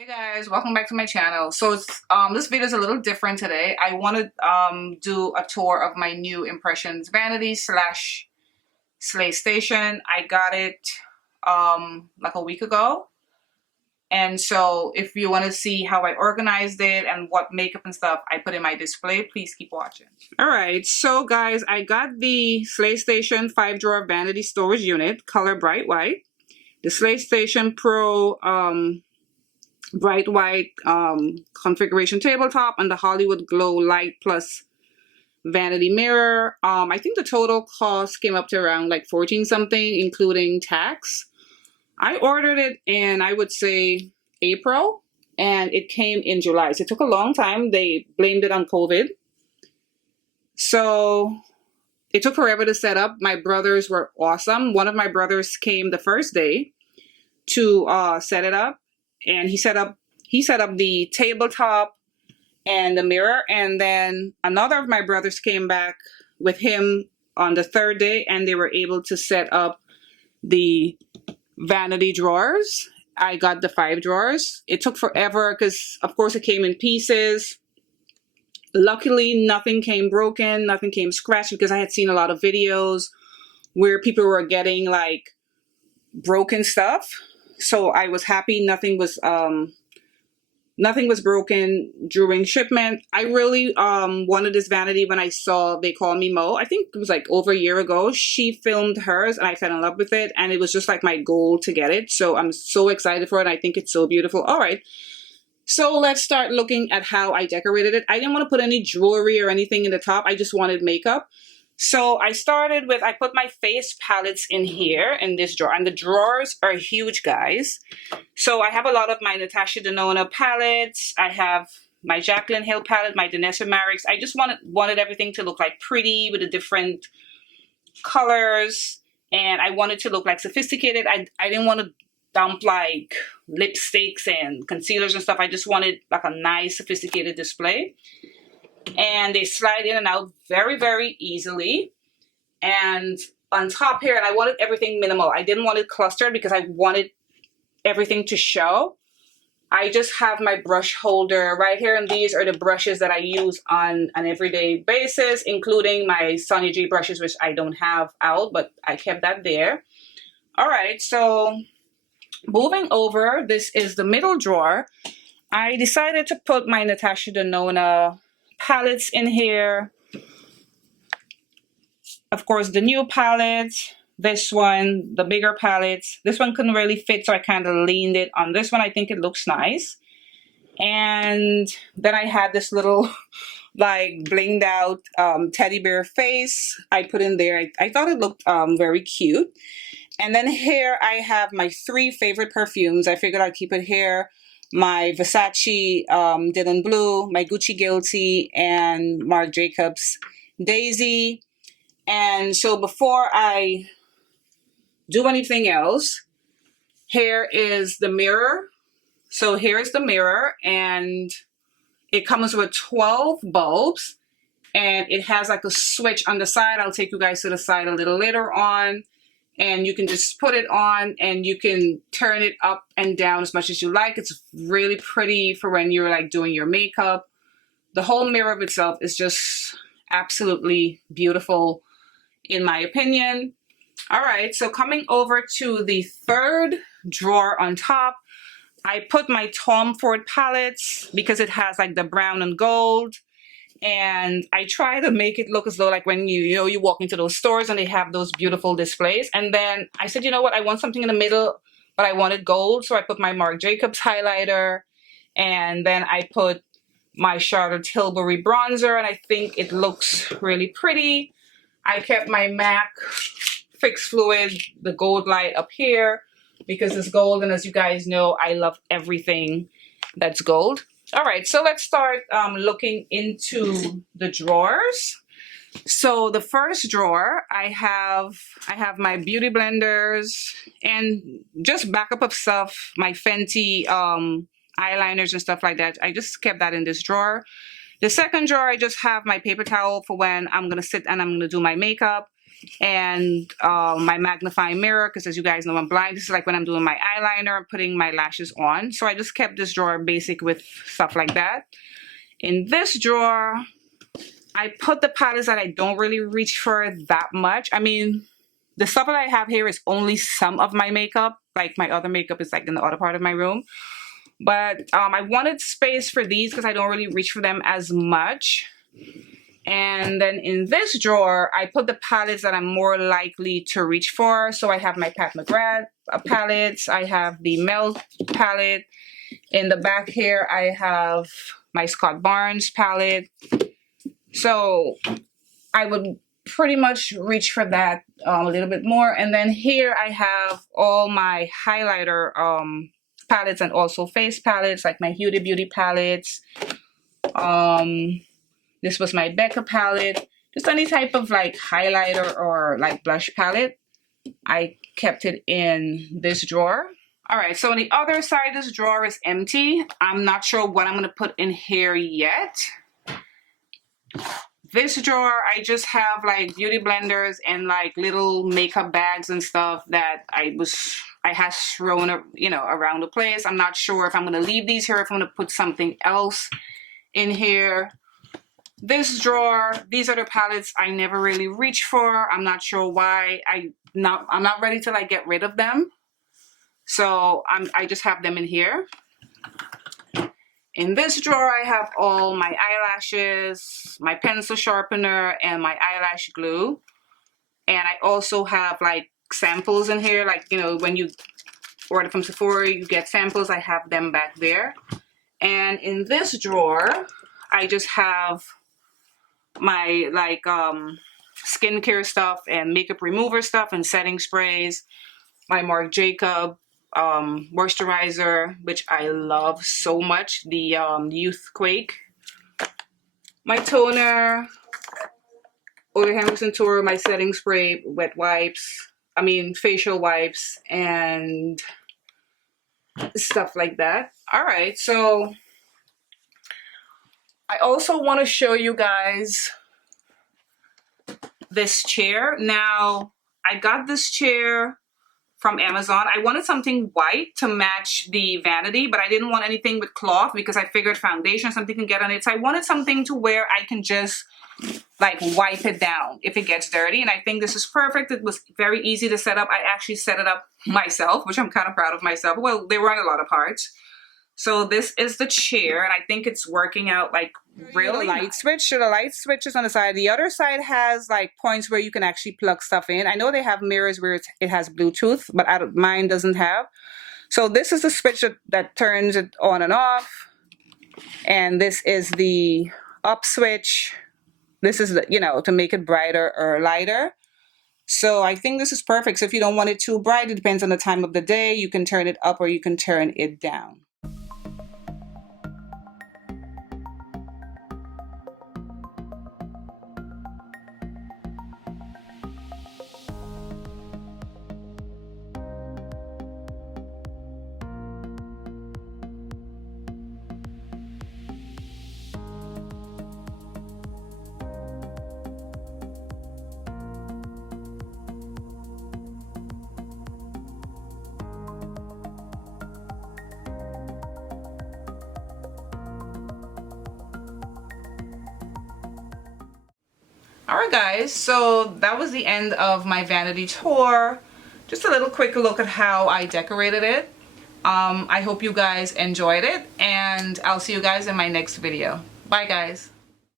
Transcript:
Hey guys, welcome back to my channel. So this video is a little different today. I want to do a tour of my new Impressions Vanity slash Slaystation. I got it like a week ago. And so if you want to see how I organized it and what makeup and stuff I put in my display, please keep watching. Alright, so guys, I got the Slaystation 5-drawer vanity storage unit, color bright white. The Slaystation Pro bright white configuration tabletop, and the Hollywood Glow Lite plus vanity mirror. I think the total cost came up to around like 14 something, including tax. I ordered it in, I would say, April, and it came in July. So it took a long time. They blamed it on COVID. So it took forever to set up. My brothers were awesome. One of my brothers came the first day to set it up. And he set up the tabletop and the mirror, and then another of my brothers came back with him on the third day, and they were able to set up the vanity drawers. I got the 5 drawers. It took forever because, of course, it came in pieces. Luckily, nothing came broken, nothing came scratched, because I had seen a lot of videos where people were getting like broken stuff. So I was happy nothing was broken during shipment. I really wanted this vanity when I saw They Call Me Mo. I think it was like over a year ago. She filmed hers and I fell in love with it, and it was just like my goal to get it. So I'm so excited for it. I think it's so beautiful. All right. So let's start looking at how I decorated it. I didn't want to put any jewelry or anything in the top. I just wanted makeup. So I started with, I put my face palettes in here in this drawer, and the drawers are huge, guys. So I have a lot of my Natasha Denona palettes. I have my Jaclyn Hill palette, my Danessa Marix. I just wanted everything to look like pretty with the different colors, and I wanted to look like sophisticated. I didn't want to dump like lipsticks and concealers and stuff. I just wanted like a nice sophisticated display. And they slide in and out very, very easily. And on top here, and I wanted everything minimal. I didn't want it clustered because I wanted everything to show. I just have my brush holder right here, and these are the brushes that I use on an everyday basis, including my Sonia G brushes, which I don't have out, but I kept that there. All right, so moving over, this is the middle drawer. I decided to put my Natasha Denona palettes in here. Of course, the new palette, this one, the bigger palettes. This one couldn't really fit, so I kind of leaned it on this one. I think it looks nice. And then I had this little like blinged out teddy bear face I put in there. I thought it looked very cute. And then here I have my 3 favorite perfumes. I figured I'd keep it here. My Versace Dylan Blue, my Gucci Guilty, and Marc Jacobs Daisy. And so before I do anything else, here is the mirror. So here's the mirror, and it comes with 12 bulbs, and it has like a switch on the side. I'll take you guys to the side a little later on. And you can just put it on, and you can turn it up and down as much as you like. It's really pretty for when you're like doing your makeup. The whole mirror of itself is just absolutely beautiful in my opinion. All right, so coming over to the 3rd drawer on top, I put my Tom Ford palettes because it has like the brown and gold. And I try to make it look as though like when you walk into those stores and they have those beautiful displays. And then I said, you know what, I want something in the middle, but I wanted gold. So I put my Marc Jacobs highlighter, and then I put my Charlotte Tilbury bronzer, and I think it looks really pretty. I kept my MAC Fix Fluid, the gold light up here because it's gold. And as you guys know, I love everything that's gold. All right, so let's start looking into the drawers. So the first drawer, I have my beauty blenders and just backup of stuff, my Fenty eyeliners and stuff like that. I just kept that in this drawer. The second drawer, I just have my paper towel for when I'm gonna sit and I'm gonna do my makeup. and my magnifying mirror, because as you guys know, I'm blind. This is like when I'm doing my eyeliner and putting my lashes on. So I just kept this drawer basic with stuff like that. In this drawer, I put the palettes that I don't really reach for that much. I mean, the stuff that I have here is only some of my makeup. Like my other makeup is like in the other part of my room. But I wanted space for these because I don't really reach for them as much. And then in this drawer, I put the palettes that I'm more likely to reach for. So I have my Pat McGrath palettes. I have the Melt palette. In the back here, I have my Scott Barnes palette. So I would pretty much reach for that a little bit more. And then here I have all my highlighter palettes and also face palettes, like my Huda Beauty palettes. This was my Becca palette. Just any type of like highlighter or like blush palette. I kept it in this drawer. All right, so on the other side, this drawer is empty. I'm not sure what I'm gonna put in here yet. This drawer, I just have like beauty blenders and like little makeup bags and stuff that I had thrown, you know, around the place. I'm not sure if I'm gonna leave these here, if I'm gonna put something else in here. This drawer, these are the palettes I never really reach for. I'm not sure why. I'm not ready to like get rid of them. So I just have them in here. In this drawer, I have all my eyelashes, my pencil sharpener, and my eyelash glue. And I also have like samples in here. Like, you know, when you order from Sephora, you get samples. I have them back there. And in this drawer, I just have my like skincare stuff and makeup remover stuff and setting sprays. My Marc Jacob moisturizer, which I love so much, the Youth Quake. My toner, Ole Henriksen Tour, my setting spray, wet wipes, facial wipes, and stuff like that. All right, so I also want to show you guys this chair. Now, I got this chair from Amazon. I wanted something white to match the Vanity, but I didn't want anything with cloth because I figured foundation, something can get on it. So I wanted something to where I can just like wipe it down if it gets dirty. And I think this is perfect. It was very easy to set up. I actually set it up myself, which I'm kind of proud of myself. Well, there weren't a lot of parts. So this is the chair, and I think it's working out like really nice. Light switch. So the light switch is on the side. The other side has like points where you can actually plug stuff in. I know they have mirrors where it has Bluetooth, but mine doesn't have. So this is the switch that turns it on and off. And this is the up switch. This is the, you know, to make it brighter or lighter. So I think this is perfect. So if you don't want it too bright, it depends on the time of the day. You can turn it up or you can turn it down. Alright guys, so that was the end of my vanity tour. Just a little quick look at how I decorated it. I hope you guys enjoyed it, and I'll see you guys in my next video. Bye guys.